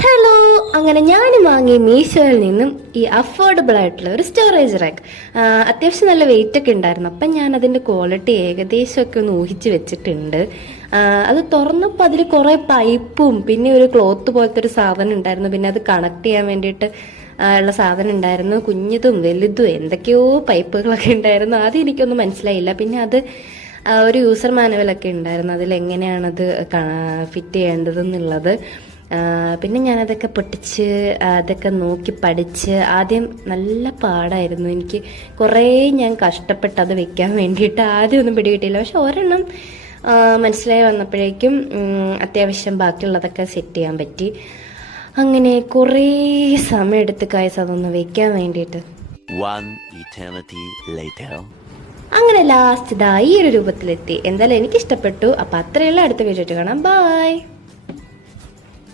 Hello, അങ്ങനെ ഞാൻ വാങ്ങി മീഷോയിൽ നിന്നും ഈ അഫോർഡബിൾ ആയിട്ടുള്ള ഒരു സ്റ്റോറേജ് റാക്ക്. അത്യാവശ്യം നല്ല വെയിറ്റ് ഒക്കെ ഉണ്ടായിരുന്നു. അപ്പം ഞാൻ അതിൻ്റെ ക്വാളിറ്റി ഏകദേശമൊക്കെ ഒന്ന് ഊഹിച്ച് വെച്ചിട്ടുണ്ട്. അത് തുറന്നപ്പോൾ അതിൽ കുറേ പൈപ്പും പിന്നെ ഒരു ക്ലോത്ത് പോലത്തെ ഒരു സാധനം ഉണ്ടായിരുന്നു. പിന്നെ അത് കണക്ട് ചെയ്യാൻ വേണ്ടിയിട്ട് ഉള്ള സാധനം ഉണ്ടായിരുന്നു. കുഞ്ഞതും വലുതും എന്തൊക്കെയോ പൈപ്പുകളൊക്കെ ഉണ്ടായിരുന്നു. ആദ്യം എനിക്കൊന്നും മനസ്സിലായില്ല. പിന്നെ അത് ഒരു യൂസർ മാനുവലൊക്കെ ഉണ്ടായിരുന്നു, അതിലെങ്ങനെയാണത് ഫിറ്റ് ചെയ്യേണ്ടതെന്നുള്ളത്. പിന്നെ ഞാനതൊക്കെ പൊട്ടിച്ച് അതൊക്കെ നോക്കി പഠിച്ച് ആദ്യം നല്ല പാടായിരുന്നു. എനിക്ക് കുറേ ഞാൻ കഷ്ടപ്പെട്ട് അത് വെക്കാൻ വേണ്ടിയിട്ട് ആദ്യം ഒന്നും പിടികിട്ടിയില്ല. പക്ഷെ ഒരെണ്ണം മനസ്സിലായി വന്നപ്പോഴേക്കും അത്യാവശ്യം ബാക്കിയുള്ളതൊക്കെ സെറ്റ് ചെയ്യാൻ പറ്റി. അങ്ങനെ കുറേ സമയം എടുത്ത് കായ്സ് അതൊന്ന് വെക്കാൻ വേണ്ടിയിട്ട്. അങ്ങനെ ലാസ്റ്റ് ഇതാ ഈ ഒരു രൂപത്തിലെത്തി. എന്തായാലും എനിക്കിഷ്ടപ്പെട്ടു. അപ്പം അത്രയുള്ള അടുത്ത വീഡിയോ കാണാം. ബൈ.